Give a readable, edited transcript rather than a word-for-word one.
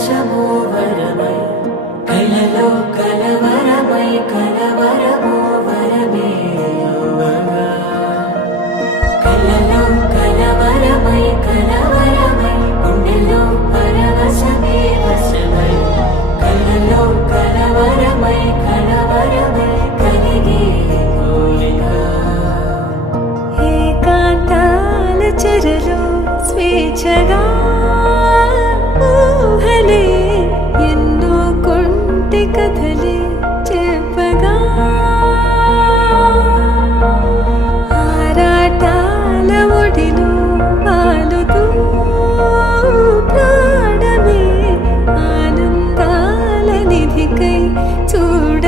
పరవశము వరమై కలలో కలవరమై కలవరము వరమే యువగా కలలో కలవరమై కలవరమై గుండెలో పరవశమే వశమై కలలో కలవరమై కలవరమై కలిగే కోరిక ఏకాంతాల చెరలో స్వేచ్ఛగా ఊహలే ఎన్నో కొంటి కథలే చెప్పగా ఆరాటాల ఒడిలో వాలుతూ ప్రాణమే ఆనందాల నిధికై చూడ